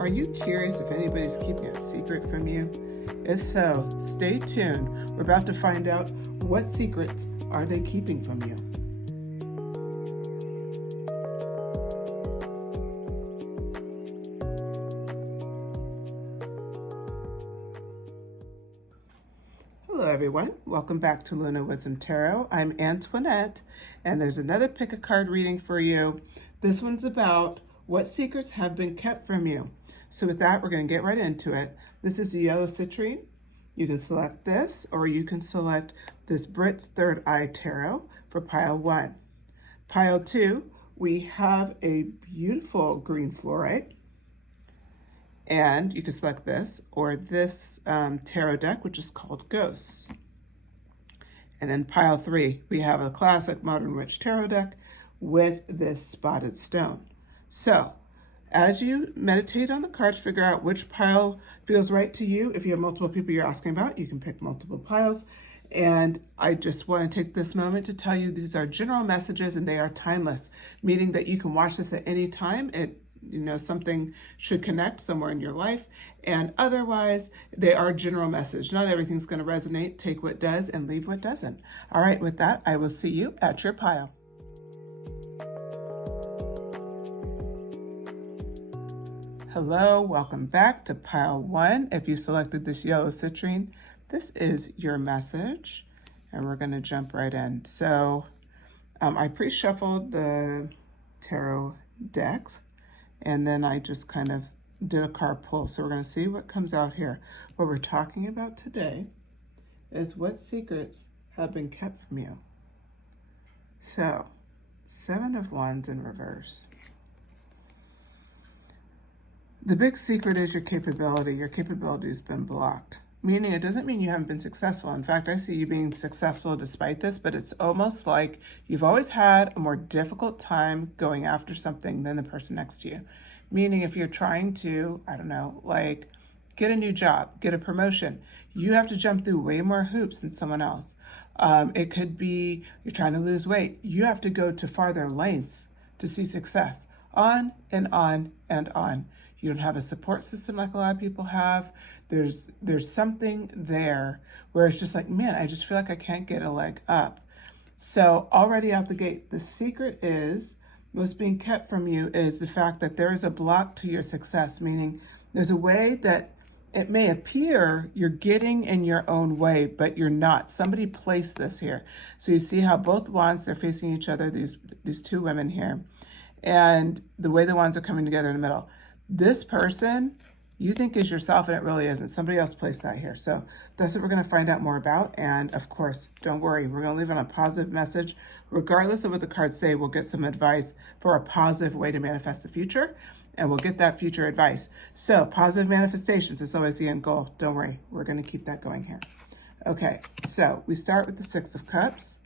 Are you curious if anybody's keeping a secret from you? If so, stay tuned. We're about to find out what secrets are they keeping from you. Hello everyone, welcome back to Luna Wisdom Tarot. I'm Antoinette, and there's another pick a card reading for you. This one's about what secrets have been kept from you. So with that, we're going to get right into it. This is the yellow citrine. You can select this, or you can select this Brit's Third Eye Tarot for pile 1. Pile 2, we have a beautiful green fluorite. And you can select this or this tarot deck, which is called Ghosts. And then pile 3, we have a classic Modern Witch tarot deck with this spotted stone. So as you meditate on the cards, figure out which pile feels right to you. If you have multiple people you're asking about, you can pick multiple piles. And I just want to take this moment to tell you these are general messages and they are timeless, meaning that you can watch this at any time. Something should connect somewhere in your life, and otherwise they are general message. Not everything's going to resonate. Take what does and leave what doesn't. All right, with that, I will see you at your pile. Hello, welcome back to pile 1. If you selected this yellow citrine, this is your message, and we're going to jump right in. So I pre-shuffled the tarot decks, and then I just kind of did a card pull. So we're going to see what comes out here. What we're talking about today is what secrets have been kept from you. So 7 of Wands in reverse. The big secret is your capability. Your capability has been blocked, meaning it doesn't mean you haven't been successful. In fact, I see you being successful despite this, but it's almost like you've always had a more difficult time going after something than the person next to you. Meaning if you're trying to, get a new job, get a promotion, you have to jump through way more hoops than someone else. It could be you're trying to lose weight. You have to go to farther lengths to see success. On and on and on. You don't have a support system like a lot of people have. There's something there where it's just like, man, I just feel like I can't get a leg up. So already out the gate, the secret is, what's being kept from you is the fact that there is a block to your success, meaning there's a way that it may appear you're getting in your own way, but you're not. Somebody placed this here. So you see how both wands, they're facing each other, these two women here, and the way the wands are coming together in the middle. This person you think is yourself, and it really isn't. Somebody else placed that here. So that's what we're going to find out more about. And of course, don't worry, we're going to leave on a positive message. Regardless of what the cards say, we'll get some advice for a positive way to manifest the future, and we'll get that future advice. So positive manifestations is always the end goal. Don't worry, we're going to keep that going here. Okay, so we start with the 6 of Cups,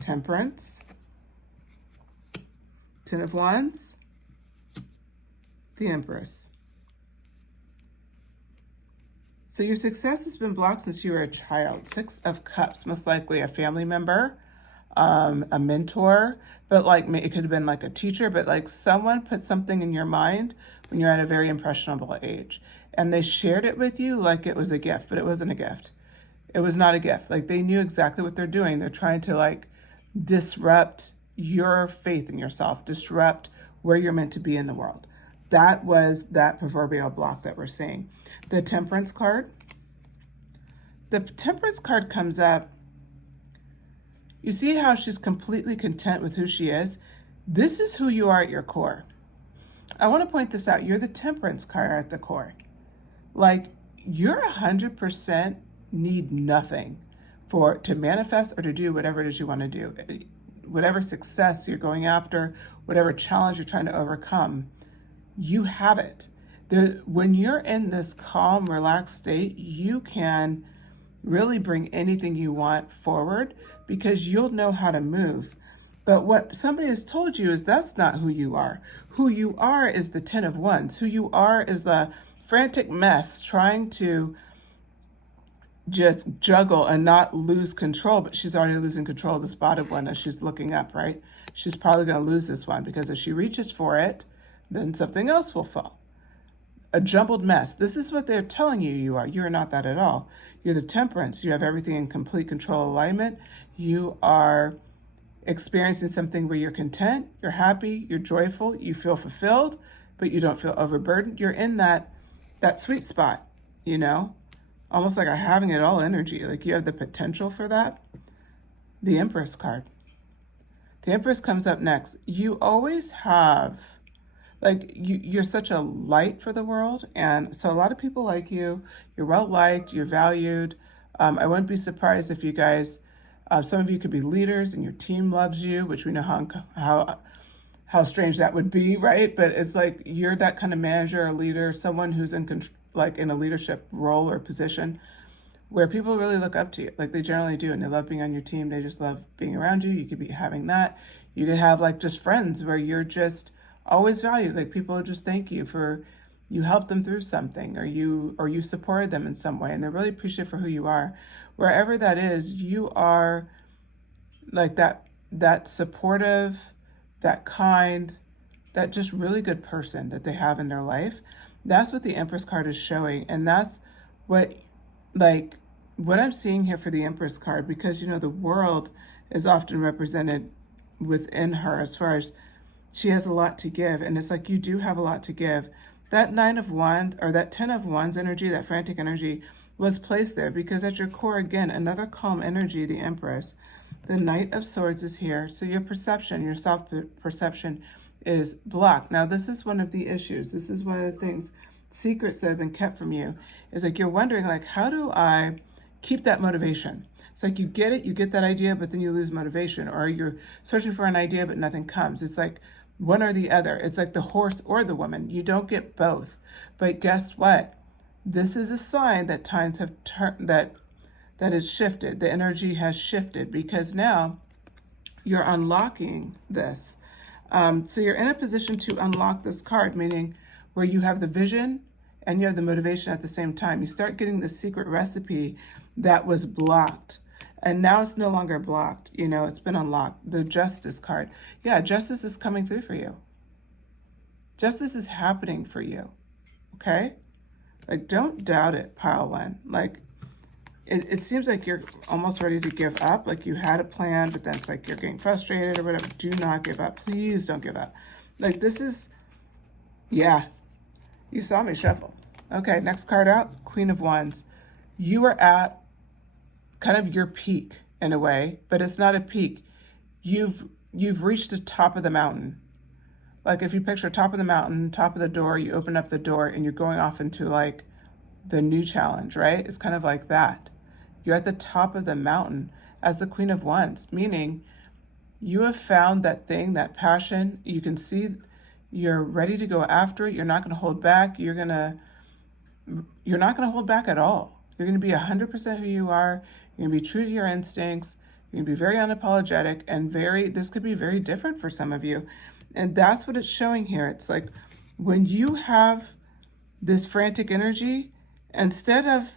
Temperance, 10 of Wands, the Empress. So your success has been blocked since you were a child. 6 of Cups, most likely a family member, a mentor, but it could have been like a teacher, but someone put something in your mind when you're at a very impressionable age. And they shared it with you like it was a gift, but it wasn't a gift. It was not a gift. They knew exactly what they're doing. They're trying to disrupt your faith in yourself, disrupt where you're meant to be in the world. That was that proverbial block that we're seeing. The Temperance card. The Temperance card comes up. You see how she's completely content with who she is? This is who you are at your core. I want to point this out. You're the Temperance card at the core. You're 100% need nothing to manifest or to do whatever it is you want to do. Whatever success you're going after, whatever challenge you're trying to overcome, you have it. When you're in this calm, relaxed state, you can really bring anything you want forward because you'll know how to move. But what somebody has told you is that's not who you are. Who you are is the 10 of Wands. Who you are is the frantic mess trying to just juggle and not lose control, but she's already losing control of the spotted one as she's looking up, right? She's probably going to lose this one because if she reaches for it, then something else will fall. a jumbled mess. This is what they're telling you you are. You are not that at all. You're the temperance. You have everything in complete control alignment. You are experiencing something where you're content, you're happy, you're joyful, you feel fulfilled, but you don't feel overburdened. You're in that sweet spot, you know, almost like a having it all energy. Like you have the potential for that. The Empress card. The Empress comes up next. You always have, like, you're such a light for the world. And so a lot of people like you. You're well liked, you're valued. I wouldn't be surprised if you guys, some of you could be leaders and your team loves you, which we know how strange that would be, right? But it's like you're that kind of manager or leader, someone who's like in a leadership role or position where people really look up to you, like they generally do, and they love being on your team. They just love being around you. You could be having that. You could have like just friends where you're just always valued. Like people just thank you for you helped them through something, or you supported them in some way, and they're really appreciative for who you are. Wherever that is, you are like that supportive, that kind, that just really good person that they have in their life. That's what the Empress card is showing, and that's what I'm seeing here for the Empress card, because the world is often represented within her as far as she has a lot to give, and it's like you do have a lot to give. That 9 of Wands or that 10 of Wands energy, that frantic energy, was placed there because at your core, again, another calm energy, the Empress. The Knight of Swords is here, so your perception, your self-perception is blocked. Now, this is one of the issues. This is one of the things, secrets that have been kept from you, is like you're wondering, like, how do I keep that motivation? It's like you get that idea, but then you lose motivation, or you're searching for an idea, but nothing comes. It's like one or the other. It's like the horse or the woman. You don't get both. But guess what? This is a sign that times have turned, that is shifted. The energy has shifted because now you're unlocking this. So you're in a position to unlock this card, meaning where you have the vision and you have the motivation at the same time. You start getting the secret recipe that was blocked. And now it's no longer blocked. It's been unlocked. The Justice card. Yeah, justice is coming through for you. Justice is happening for you. Okay? Like, don't doubt it, pile one. Like, it seems like you're almost ready to give up. Like you had a plan, but then it's like you're getting frustrated or whatever. Do not give up. Please don't give up. Like this is, yeah, you saw me shuffle. Okay, next card out, Queen of Wands. You are at kind of your peak in a way, but it's not a peak. You've reached the top of the mountain. Like if you picture top of the mountain, top of the door, you open up the door and you're going off into like the new challenge, right? It's kind of like that. You're at the top of the mountain as the Queen of Wands, meaning you have found that thing, that passion. You can see you're ready to go after it. You're not going to hold back. You're not going to hold back at all. You're going to be 100% who you are. You're going to be true to your instincts. You're going to be very unapologetic and this could be very different for some of you. And that's what it's showing here. It's like when you have this frantic energy, instead of,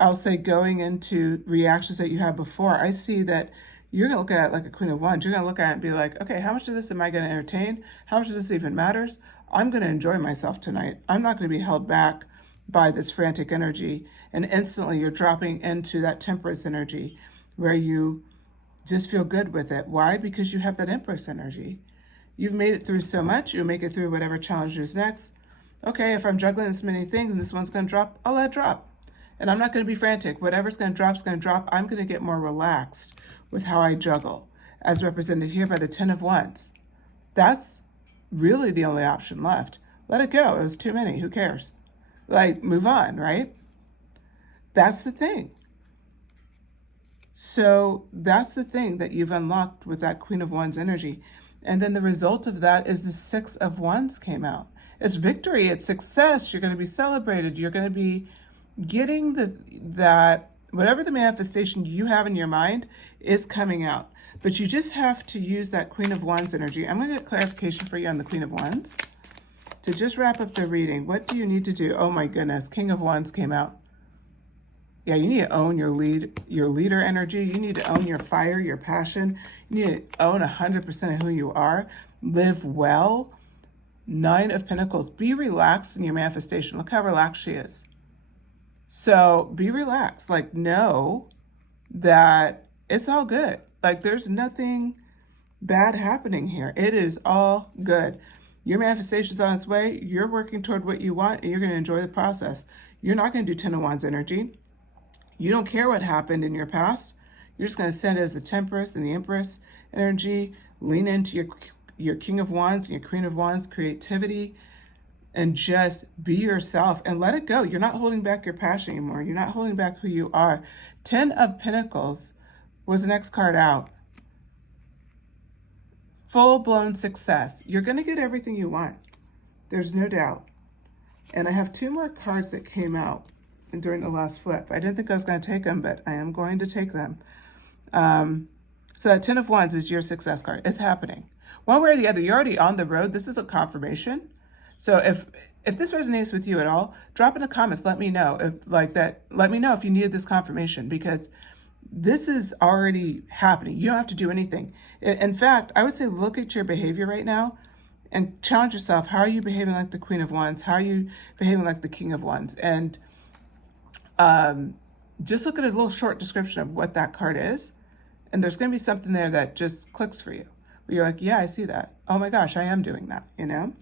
I'll say, going into reactions that you had before, I see that you're going to look at it like a Queen of Wands. You're going to look at it and be like, okay, how much of this am I going to entertain? How much of this even matters? I'm going to enjoy myself tonight. I'm not going to be held back by this frantic energy. And instantly you're dropping into that temperance energy where you just feel good with it. Why? Because you have that Empress energy. You've made it through so much. You'll make it through whatever challenge is next. Okay, if I'm juggling this many things and this one's going to drop, I'll let it drop. And I'm not going to be frantic. Whatever's going to drop is going to drop. I'm going to get more relaxed with how I juggle, as represented here by the 10 of Wands. That's really the only option left. Let it go. It was too many. Who cares? Like, move on, right? That's the thing. So that's the thing that you've unlocked with that Queen of Wands energy. And then the result of that is the 6 of Wands came out. It's victory. It's success. You're going to be celebrated. You're going to be getting that whatever the manifestation you have in your mind is coming out. But you just have to use that Queen of Wands energy. I'm going to get clarification for you on the Queen of Wands. To just wrap up the reading, what do you need to do? Oh my goodness, King of Wands came out. Yeah, you need to own your leader energy. You need to own your fire, your passion. You need to own 100% of who you are. Live well. Nine of Pentacles. Be relaxed in your manifestation. Look how relaxed she is. So be relaxed. Like, know that it's all good. Like, there's nothing bad happening here. It is all good. Your manifestation's on its way. You're working toward what you want, and you're going to enjoy the process. You're not going to do Ten of Wands energy. You don't care what happened in your past. You're just going to send it as the Temperance and the Empress energy. Lean into your King of Wands and your Queen of Wands creativity, and just be yourself and let it go. You're not holding back your passion anymore. You're not holding back who you are. 10 of Pentacles was the next card out. Full-blown success. You're going to get everything you want. There's no doubt. And I have two more cards that came out during the last flip. I didn't think I was going to take them, but I am going to take them. So that 10 of Wands is your success card. It's happening. One way or the other, you're already on the road. This is a confirmation. So if this resonates with you at all, drop in the comments. Let me know if like that. Let me know if you needed this confirmation, because this is already happening. You don't have to do anything. In fact, I would say look at your behavior right now and challenge yourself. How are you behaving like the Queen of Wands? How are you behaving like the King of Wands? And just look at a little short description of what that card is. And there's going to be something there that just clicks for you. Where you're like, yeah, I see that. Oh my gosh, I am doing that, you know?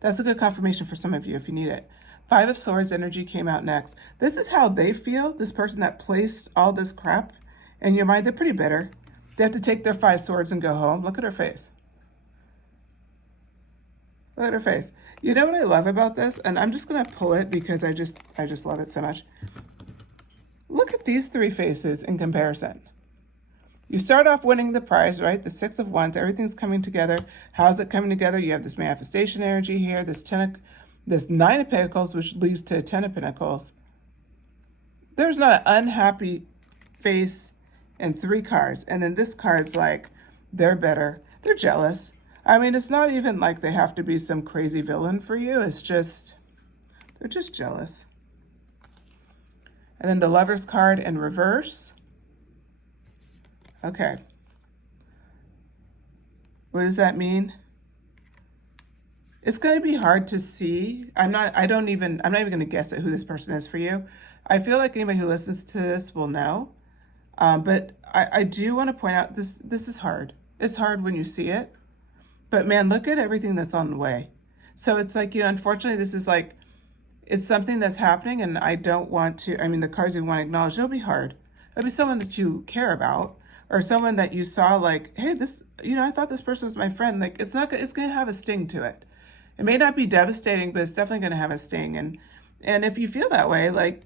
That's a good confirmation for some of you if you need it. 5 of Swords energy came out next. This is how they feel, this person that placed all this crap in your mind. They're pretty bitter. They have to take their 5 swords and go home. Look at her face. Look at her face. You know what I love about this? And I'm just going to pull it because I just love it so much. Look at these 3 faces in comparison. You start off winning the prize, right? The 6 of Wands, everything's coming together. How's it coming together? You have this manifestation energy here, this 9 of Pentacles, which leads to 10 of Pentacles. There's not an unhappy face and 3 cards. And then this card's like, they're better. They're jealous. I mean, it's not even like they have to be some crazy villain for you. It's just, they're just jealous. And then the Lover's card in reverse. Okay. What does that mean? It's going to be hard to see. I'm not even going to guess at who this person is for you. I feel like anybody who listens to this will know. But I do want to point out this is hard. It's hard when you see it. But man, look at everything that's on the way. So it's like, you know, unfortunately, this is like, it's something that's happening, and I don't want to, I mean, the cards you want to acknowledge, it'll be hard. It'll be someone that you care about, or someone that you saw like, hey, this, you know, I thought this person was my friend. Like, it's going to have a sting to it. It may not be devastating, but it's definitely going to have a sting. And if you feel that way, like,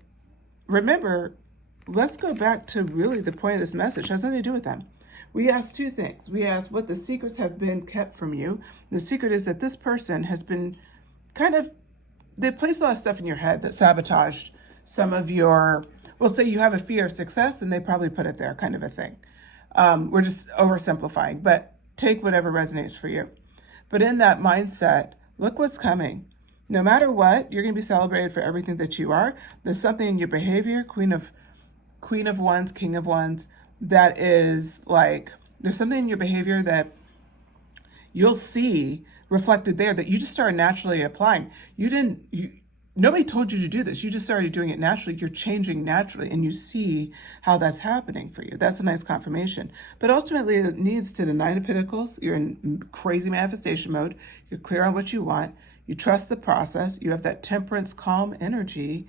remember, let's go back to really the point of this message. It has nothing to do with them. We asked 2 things. We asked what the secrets have been kept from you. The secret is that this person has been kind of, they placed a lot of stuff in your head that sabotaged some of your, we'll say you have a fear of success, and they probably put it there, kind of a thing. We're just oversimplifying, but take whatever resonates for you. But in that mindset, look what's coming. No matter what, you're going to be celebrated for everything that you are. There's something in your behavior, Queen of Wands, King of Wands, that is like, there's something in your behavior that you'll see reflected there that you just started naturally applying. Nobody told you to do this. You just started doing it naturally. You're changing naturally, and you see how that's happening for you. That's a nice confirmation. But ultimately, it needs to the 9 of Pentacles. You're in crazy manifestation mode. You're clear on what you want. You trust the process. You have that temperance, calm energy,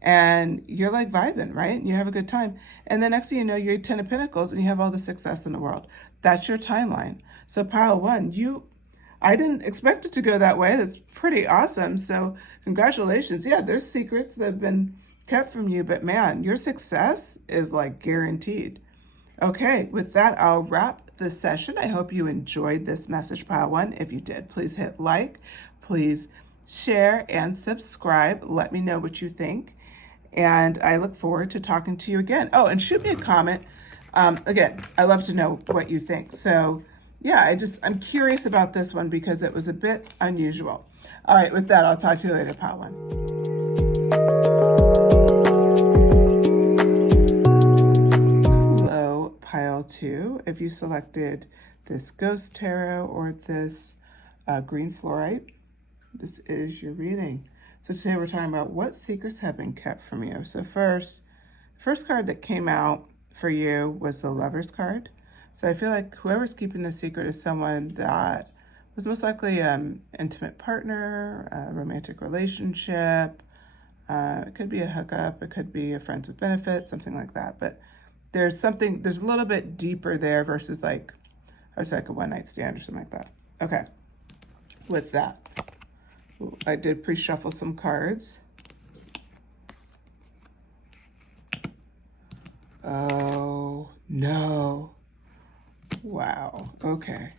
and you're like vibing, right? And you have a good time. And the next thing you know, you're 10 of Pentacles, and you have all the success in the world. That's your timeline. So pile 1, I didn't expect it to go that way. That's pretty awesome. So congratulations. Yeah, there's secrets that have been kept from you, but man, your success is like guaranteed. Okay, with that, I'll wrap the session. I hope you enjoyed this message, pile 1. If you did, please hit like, please share and subscribe. Let me know what you think. And I look forward to talking to you again. Oh, and shoot me a comment. Again, I love to know what you think. So yeah, I'm curious about this one because it was a bit unusual. All right, with that, I'll talk to you later, pile 1. Hello, pile 2. If you selected this Ghost Tarot or this Green Fluorite, This is your reading. So today we're talking about what secrets have been kept from you. So first card that came out for you was the Lover's card. So I feel like whoever's keeping the secret is someone that was most likely an intimate partner, a romantic relationship. It could be a hookup. It could be a friends with benefits, something like that. But there's a little bit deeper there versus like, I was like a one night stand or something like that. Okay, with that, I did pre-shuffle some cards. Oh, no. Wow, okay.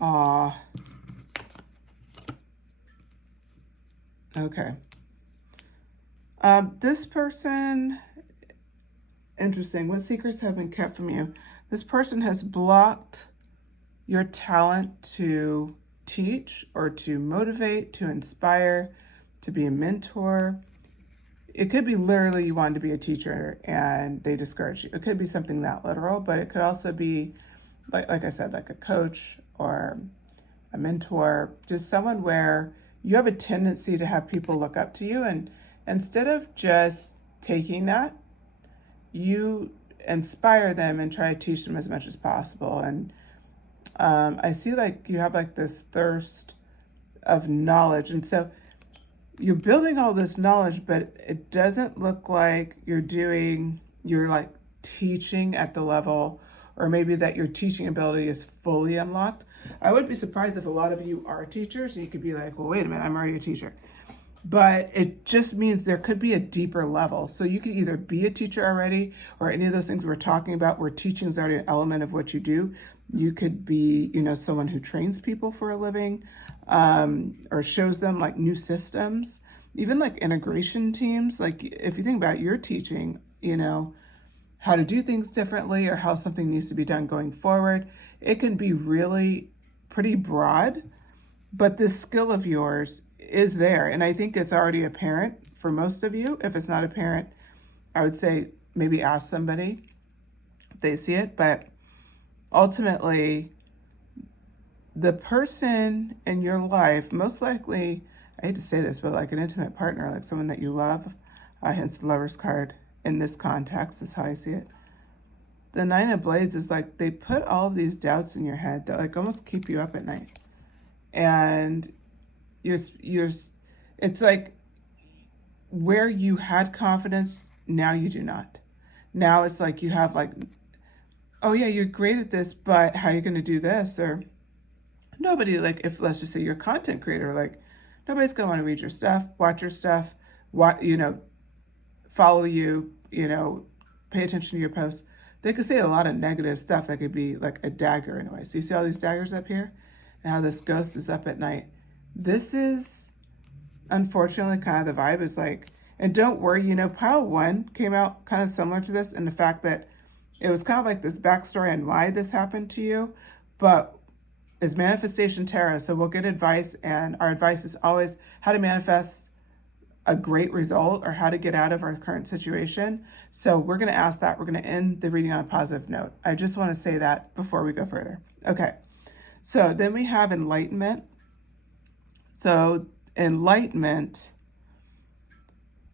Aw. Okay. This person, interesting. What secrets have been kept from you? This person has blocked your talent to teach or to motivate, to inspire, to be a mentor. It could be literally you wanted to be a teacher and they discouraged you. It could be something that literal, but it could also be, like I said, like a coach or a mentor, just someone where you have a tendency to have people look up to you. And instead of just taking that, you inspire them and try to teach them as much as possible. And I see like you have like this thirst of knowledge. And so you're building all this knowledge, but it doesn't look like you're like teaching at the level, or maybe that your teaching ability is fully unlocked. I would be surprised if a lot of you are teachers and you could be like, well, wait a minute, I'm already a teacher. But it just means there could be a deeper level. So you could either be a teacher already, or any of those things we're talking about where teaching is already an element of what you do. You could be, someone who trains people for a living, or shows them like new systems, even like integration teams. Like if you think about your teaching, how to do things differently or how something needs to be done going forward, it can be really pretty broad, but this skill of yours is there. And I think it's already apparent for most of you. If it's not apparent, I would say maybe ask somebody if they see it. But ultimately, the person in your life, most likely, I hate to say this, but like an intimate partner, like someone that you love, hence the Lover's card in this context is how I see it. The Nine of Blades is like they put all of these doubts in your head that like almost keep you up at night. And it's like where you had confidence, now you do not. Now it's like you have like, oh yeah, you're great at this, but how are you going to do this? Or nobody, like if let's just say you're a content creator, like nobody's going to want to read your stuff, watch your stuff, follow you, pay attention to your posts. They could say a lot of negative stuff that could be like a dagger in a way. So you see all these daggers up here and how this ghost is up at night. This is unfortunately kind of the vibe is like, and don't worry, pile one came out kind of similar to this in the fact that it was kind of like this backstory on why this happened to you, but is manifestation tarot. So we'll get advice, and our advice is always how to manifest a great result or how to get out of our current situation. So we're going to ask that. We're going to end the reading on a positive note. I just want to say that before we go further. Okay. So then we have enlightenment. So enlightenment,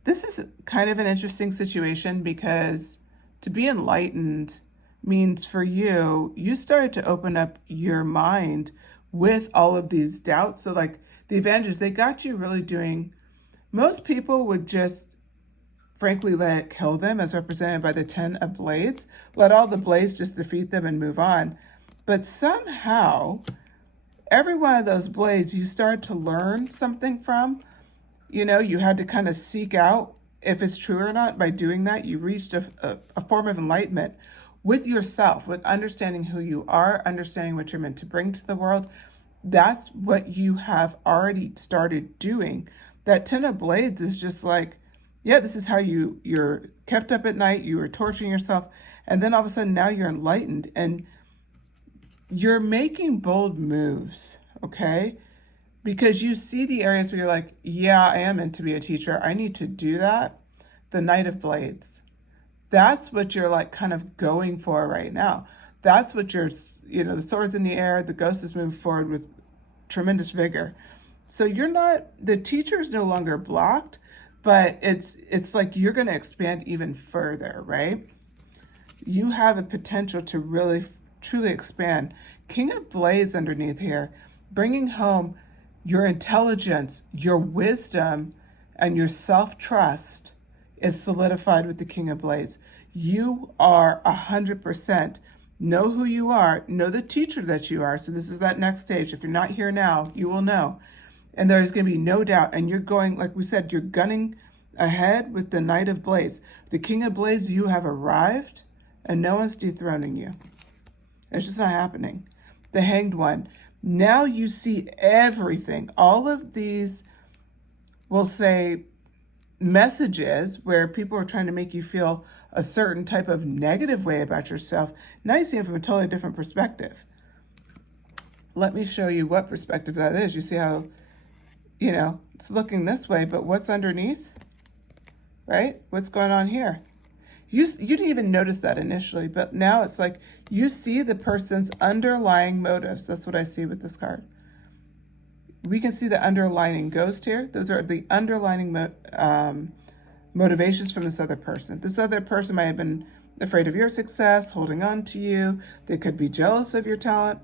this is kind of an interesting situation because to be enlightened means for you started to open up your mind with all of these doubts. So like the advantages, they got you really doing, most people would just frankly let it kill them, as represented by the 10 of Blades, let all the blades just defeat them and move on. But somehow, every one of those blades you started to learn something from. You had to kind of seek out if it's true or not. By doing that, you reached a form of enlightenment with yourself, with understanding who you are, understanding what you're meant to bring to the world. That's what you have already started doing. That 10 of Blades is just like, yeah, this is how you're kept up at night, you were torturing yourself, and then all of a sudden now you're enlightened and you're making bold moves, okay? Because you see the areas where you're like, yeah, I am meant to be a teacher. I need to do that. The Knight of Blades. That's what you're like kind of going for right now. That's what you're, the sword's in the air, the ghost is moving forward with tremendous vigor. So you're not, the teacher's no longer blocked, but it's like you're going to expand even further, right? You have a potential to really truly expand. King of Blades underneath here, bringing home your intelligence, your wisdom, and your self-trust is solidified with the King of Blades. You are 100%. Know who you are. Know the teacher that you are. So this is that next stage. If you're not here now, you will know. And there's going to be no doubt. And you're going, like we said, you're gunning ahead with the Knight of Blades. The King of Blades, you have arrived, and no one's dethroning you. It's just not happening. The Hanged One. Now you see everything. All of these, we'll say, messages where people are trying to make you feel a certain type of negative way about yourself. Now you see it from a totally different perspective. Let me show you what perspective that is. You see how, it's looking this way, but what's underneath, right? What's going on here? You didn't even notice that initially, but now it's like you see the person's underlying motives. That's what I see with this card. We can see the underlining ghost here. Those are the underlining motivations from this other person. This other person might have been afraid of your success, holding on to you. They could be jealous of your talent.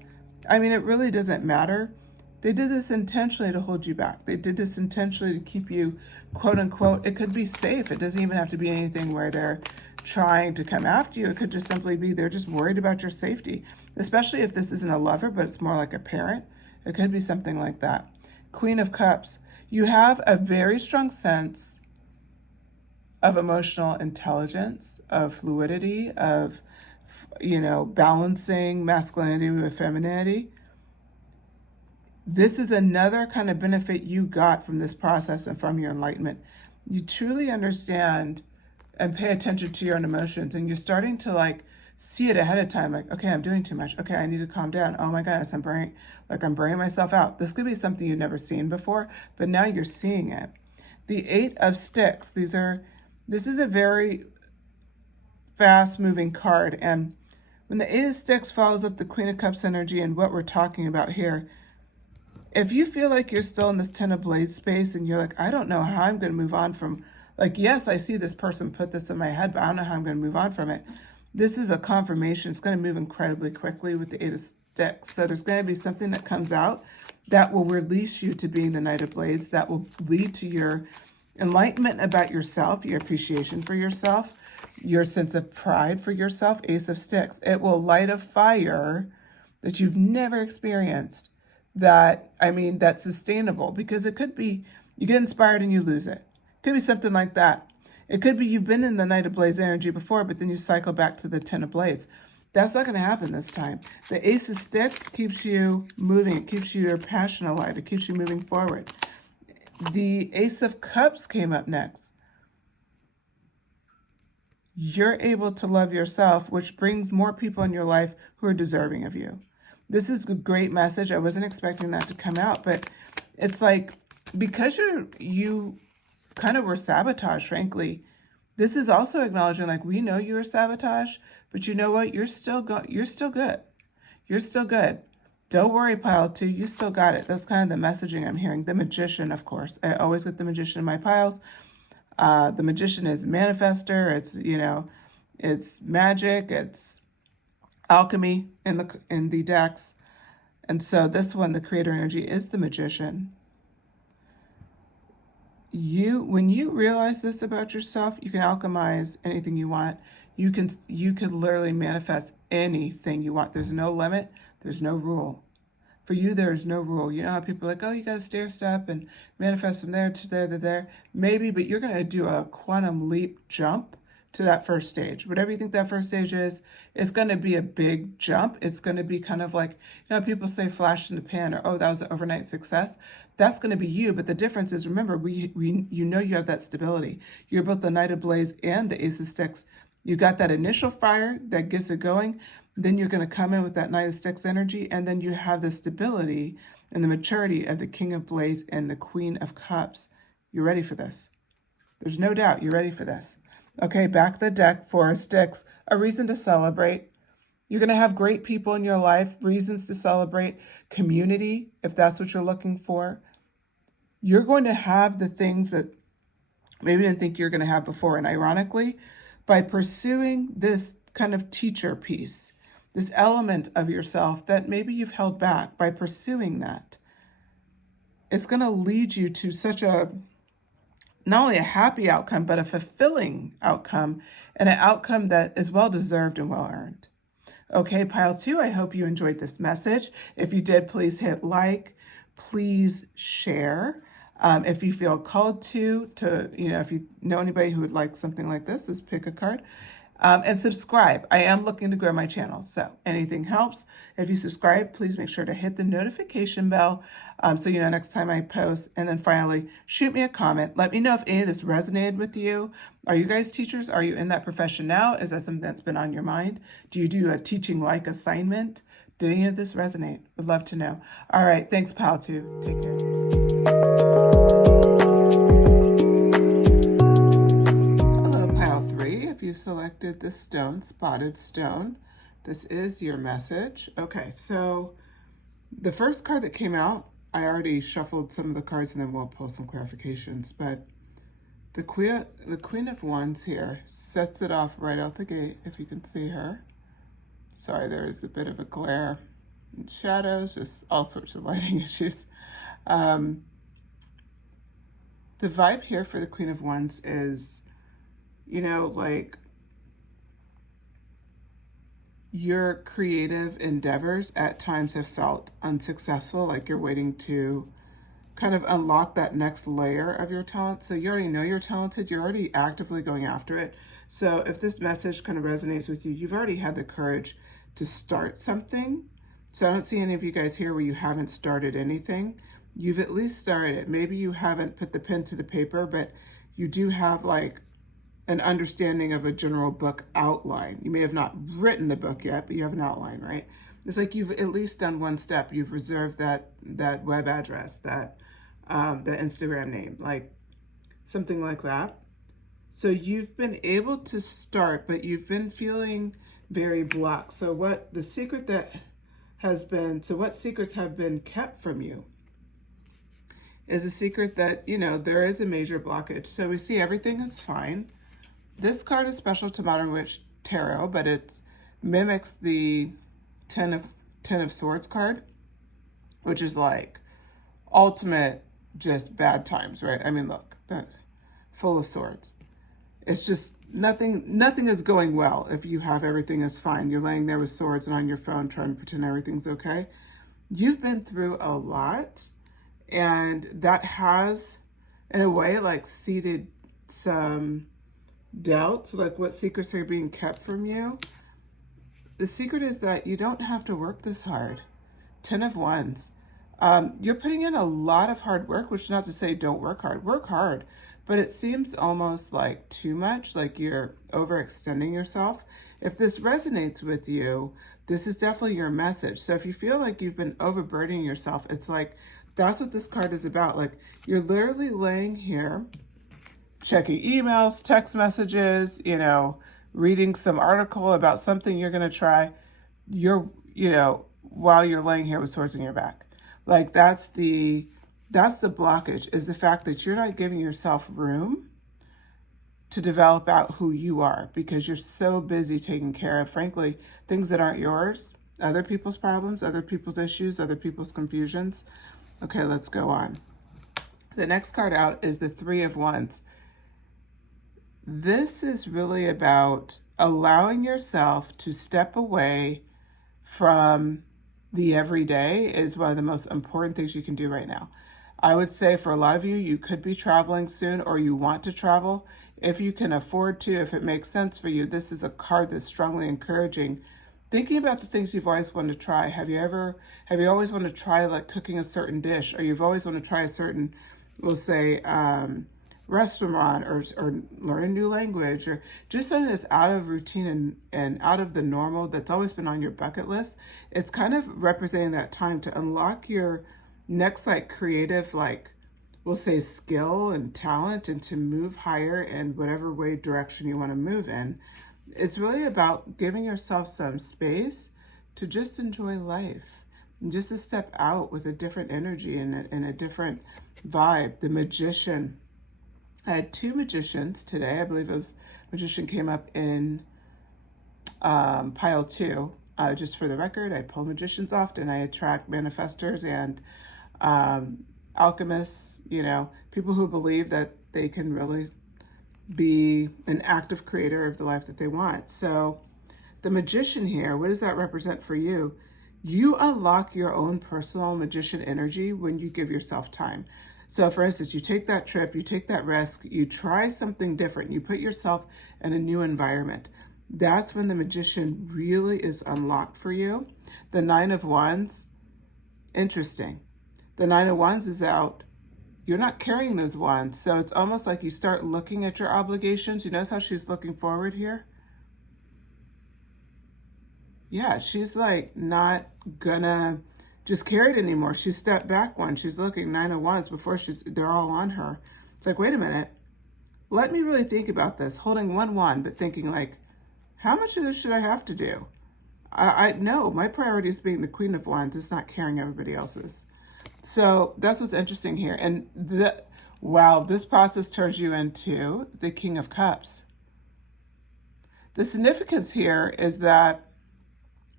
I mean, it really doesn't matter. They did this intentionally to hold you back. They did this intentionally to keep you, quote unquote, it could be safe. It doesn't even have to be anything where they're trying to come after you. It could just simply be they're just worried about your safety, especially if this isn't a lover, but it's more like a parent. It could be something like that. Queen of Cups. You have a very strong sense of emotional intelligence, of fluidity, of, balancing masculinity with femininity. This is another kind of benefit you got from this process and from your enlightenment. You truly understand and pay attention to your own emotions, and you're starting to see it ahead of time. Like, okay, I'm doing too much. Okay, I need to calm down. Oh my goodness, I'm burning myself out. This could be something you've never seen before, but now you're seeing it. The Eight of Sticks. This is a very fast moving card. And when the Eight of Sticks follows up the Queen of Cups energy and what we're talking about here, if you feel like you're still in this Ten of Blades space and you're like, I don't know how I'm going to move on from, yes, I see this person put this in my head, but I don't know how I'm going to move on from it. This is a confirmation. It's going to move incredibly quickly with the Eight of Sticks. So there's going to be something that comes out that will release you to being the Knight of Blades, that will lead to your enlightenment about yourself, your appreciation for yourself, your sense of pride for yourself. Ace of Sticks. It will light a fire that you've never experienced. That's sustainable, because it could be you get inspired and you lose it. It could be something like that. It could be you've been in the Knight of Blades energy before, but then you cycle back to the Ten of Blades. That's not going to happen this time. The Ace of Sticks keeps you moving. It keeps your passion alive. It keeps you moving forward. The Ace of Cups came up next. You're able to love yourself, which brings more people in your life who are deserving of you. This is a great message. I wasn't expecting that to come out, but it's like, because you kind of were sabotaged, frankly, this is also acknowledging, we know you were sabotaged, but you know what? You're still good. You're still good. Don't worry, pile 2. You still got it. That's kind of the messaging I'm hearing. The Magician, of course. I always get the Magician in my piles. The Magician is manifester. It's, it's magic. It's alchemy in the decks. And so this one, the creator energy, is the Magician. When you realize this about yourself, you can alchemize anything you want. You can literally manifest anything you want. There's no limit. There's no rule. For you, there is no rule. You know how people are like, oh, you got to stair step and manifest from there to there to there. Maybe, but you're going to do a quantum leap jump to that first stage. Whatever you think that first stage is, it's going to be a big jump. It's going to be kind of like, people say flash in the pan, or, oh, that was an overnight success. That's going to be you. But the difference is, remember, you have that stability. You're both the Knight of Blades and the Ace of Sticks. You got that initial fire that gets it going. Then you're going to come in with that Knight of Sticks energy, and then you have the stability and the maturity of the King of Blades and the Queen of Cups. You're ready for this. There's no doubt you're ready for this. Okay, back the deck, Four of Sticks, a reason to celebrate. You're going to have great people in your life, reasons to celebrate, community, if that's what you're looking for. you're going to have the things that maybe you didn't think you're going to have before. And ironically, by pursuing this kind of teacher piece, this element of yourself that maybe you've held back, by pursuing that, it's going to lead you to such a, not only a happy outcome, but a fulfilling outcome, and an outcome that is well-deserved and well-earned. Okay, pile 2, I hope you enjoyed this message. If you did, please hit like, please share. If you feel called to, if you know anybody who would like something like this, just pick a card. And subscribe. I am looking to grow my channel, so anything helps. If you subscribe, please make sure to hit the notification bell so you know next time I post. And then finally, shoot me a comment. Let me know if any of this resonated with you. Are you guys teachers? Are you in that profession now? Is that something that's been on your mind? Do you do a teaching-like assignment? Did any of this resonate? Would love to know. All right, thanks, pal, too. Take care. If you selected the stone, spotted stone, this is your message. Okay, so the first card that came out, I already shuffled some of the cards and then we'll pull some clarifications, but the Queen of Wands here sets it off right out the gate, if you can see her. Sorry, there is a bit of a glare and shadows, just all sorts of lighting issues. The vibe here for the Queen of Wands is, like your creative endeavors at times have felt unsuccessful, like you're waiting to kind of unlock that next layer of your talent. So you already know you're talented, you're already actively going after it. So if this message kind of resonates with you, you've already had the courage to start something. So I don't see any of you guys here where you haven't started anything. You've at least started it. Maybe you haven't put the pen to the paper, but you do have like an understanding of a general book outline. You may have not written the book yet, but you have an outline, right? It's like you've at least done one step. You've reserved that web address, that Instagram name, like something like that. So you've been able to start, but you've been feeling very blocked. So what secrets have been kept from you is a secret that, there is a major blockage. So we see everything is fine. This card is special to Modern Witch Tarot, but it mimics the Ten of Swords card, which is like ultimate just bad times, right? I mean, look, full of swords. It's just nothing is going well if you have everything is fine. You're laying there with swords and on your phone trying to pretend everything's okay. You've been through a lot, and that has, in a way, like seeded some doubts, like what secrets are being kept from you. The secret is that you don't have to work this hard. 10 of Wands. You're putting in a lot of hard work, which is not to say don't work hard. Work hard, but it seems almost like too much, like you're overextending yourself. If this resonates with you, this is definitely your message. So if you feel like you've been overburdening yourself, it's like that's what this card is about. Like you're literally laying here checking emails, text messages, reading some article about something you're going to try, while you're laying here with swords in your back. Like that's the blockage, is the fact that you're not giving yourself room to develop out who you are because you're so busy taking care of, frankly, things that aren't yours, other people's problems, other people's issues, other people's confusions. Okay, let's go on. The next card out is the Three of Wands. This is really about allowing yourself to step away from the everyday is one of the most important things you can do right now. I would say for a lot of you, you could be traveling soon or you want to travel. If you can afford to, if it makes sense for you, this is a card that's strongly encouraging thinking about the things you've always wanted to try. Have you always wanted to try like cooking a certain dish, or you've always wanted to try a certain, we'll say, restaurant, or learn a new language, or just something that's out of routine and out of the normal that's always been on your bucket list. It's kind of representing that time to unlock your next like creative, like we'll say skill and talent, and to move higher in whatever direction you want to move in. It's really about giving yourself some space to just enjoy life and just to step out with a different energy and a different vibe. The Magician. I had two magicians today. I believe it was Magician came up in pile 2. Just for the record, I pull magicians often. I attract manifestors and alchemists, people who believe that they can really be an active creator of the life that they want. So the Magician here, what does that represent for you? You unlock your own personal magician energy when you give yourself time. So for instance, you take that trip, you take that risk, you try something different, you put yourself in a new environment. That's when the Magician really is unlocked for you. The Nine of Wands, interesting. The Nine of Wands is out. You're not carrying those wands. So it's almost like you start looking at your obligations. You notice how she's looking forward here? Yeah, she's like not gonna just carry it anymore. She stepped back one. She's looking Nine of Wands before they're all on her. It's like, wait a minute. Let me really think about this. Holding one wand, but thinking like, how much of this should I have to do? I know my priority is being the Queen of Wands. It's not carrying everybody else's. So that's what's interesting here. And this process turns you into the King of Cups. The significance here is that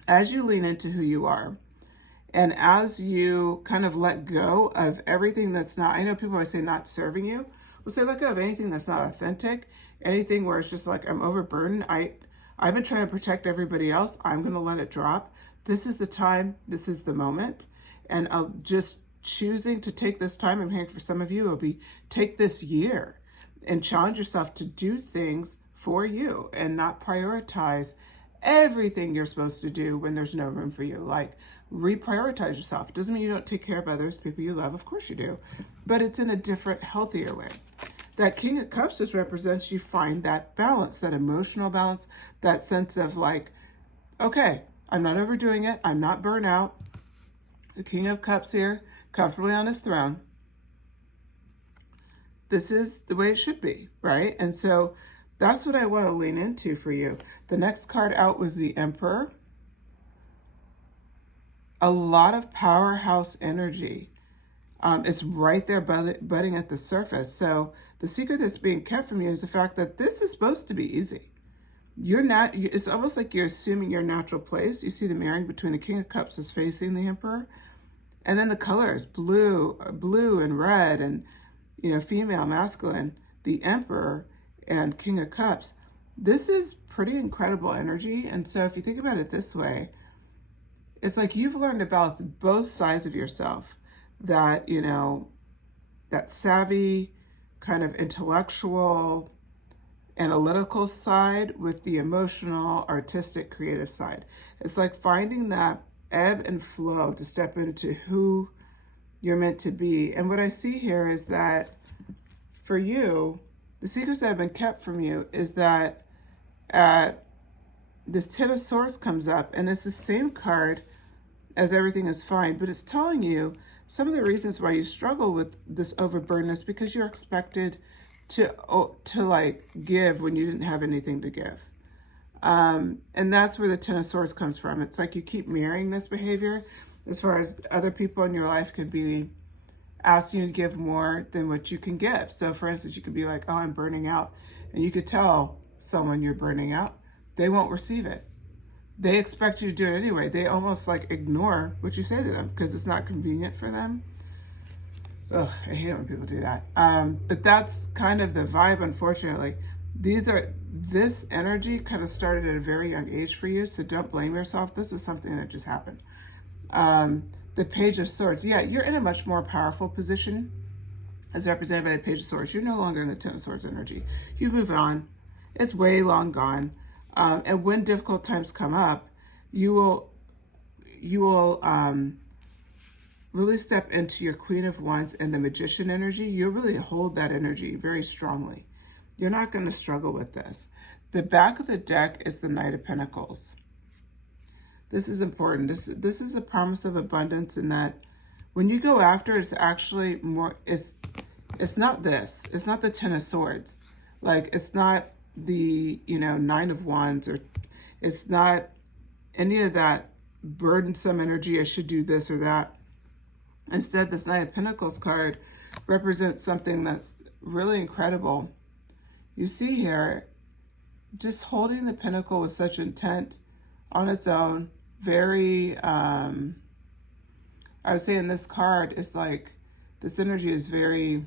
as you lean into who you are, and as you kind of let go of everything that's not, I know people always say not serving you. We'll say let go of anything that's not authentic, anything where it's just like I'm overburdened. I've been trying to protect everybody else. I'm going to let it drop. This is the time. This is the moment. And I'll just choosing to take this time, I'm hearing for some of you, it'll be take this year and challenge yourself to do things for you and not prioritize everything you're supposed to do when there's no room for you. Like reprioritize yourself. It doesn't mean you don't take care of others, people you love, of course you do, but it's in a different, healthier way. That King of Cups just represents you find that balance, that emotional balance, that sense of like, okay, I'm not overdoing it. I'm not burnt out. The King of Cups here, comfortably on his throne. This is the way it should be, right? And so that's what I want to lean into for you. The next card out was the Emperor. A lot of powerhouse energy. It's right there budding at the surface. So the secret that's being kept from you is the fact that this is supposed to be easy. It's almost like you're assuming your natural place. You see the mirroring between the King of Cups is facing the Emperor. And then the colors, blue and red and, female, masculine, the Emperor and King of Cups. This is pretty incredible energy. And so if you think about it this way, it's like you've learned about both sides of yourself. That, that savvy, kind of intellectual, analytical side with the emotional, artistic, creative side. It's like finding that ebb and flow to step into who you're meant to be. And what I see here is that for you, the secrets that have been kept from you is that this Ten of Swords comes up, and it's the same card as Everything is Fine, but it's telling you some of the reasons why you struggle with this overburden is because you're expected to like give when you didn't have anything to give. And that's where the Ten of Swords comes from. It's like you keep mirroring this behavior as far as other people in your life could be asking you to give more than what you can give. So for instance, you could be like, oh, I'm burning out. And you could tell someone you're burning out. They won't receive it. They expect you to do it anyway. They almost like ignore what you say to them because it's not convenient for them. Ugh, I hate it when people do that. But that's kind of the vibe, unfortunately. This energy kind of started at a very young age for you, so don't blame yourself. This is something that just happened. The Page of Swords. Yeah, you're in a much more powerful position as represented by the Page of Swords. You're no longer in the Ten of Swords energy. You move on. It's way long gone. And when difficult times come up, you will really step into your Queen of Wands and the Magician energy. You'll really hold that energy very strongly. You're not going to struggle with this. The back of the deck is the Knight of Pentacles. This is important. This is a promise of abundance in that when you go after, it's actually more, it's not this. It's not the Ten of Swords. Like, it's not the, Nine of Wands, or it's not any of that burdensome energy, I should do this or that. Instead, this Knight of Pentacles card represents something that's really incredible. You see here, just holding the Pentacle with such intent on its own, very, I would say in this card, it's like this energy is very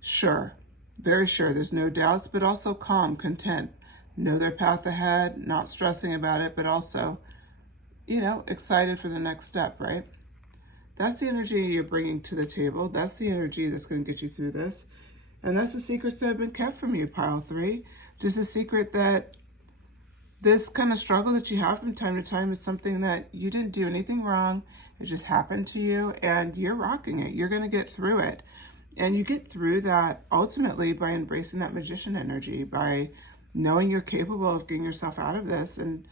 sure, very sure. There's no doubts, but also calm, content, know their path ahead, not stressing about it, but also, you know, excited for the next step, right? That's the energy you're bringing to the table. That's the energy that's going to get you through this. And that's the secrets that have been kept from you, pile 3. There's a secret that this kind of struggle that you have from time to time is something that you didn't do anything wrong. It just happened to you, and you're rocking it. You're going to get through it. And you get through that ultimately by embracing that magician energy, by knowing you're capable of getting yourself out of this and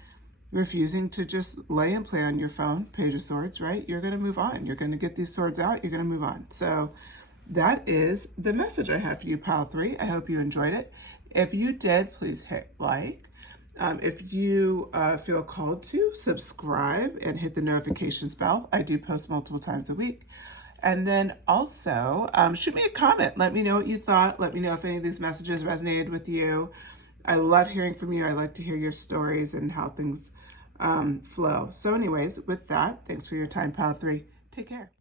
refusing to just lay and play on your phone, Page of Swords, right? You're going to move on. You're going to get these swords out. You're going to move on. So that is the message I have for you, pile 3. I hope you enjoyed it. If you did, please hit like. If you feel called to, subscribe and hit the notifications bell. I do post multiple times a week. And then also shoot me a comment. Let me know what you thought. Let me know if any of these messages resonated with you. I love hearing from you. I like to hear your stories and how things flow. So anyways, with that, thanks for your time, pile 3. Take care.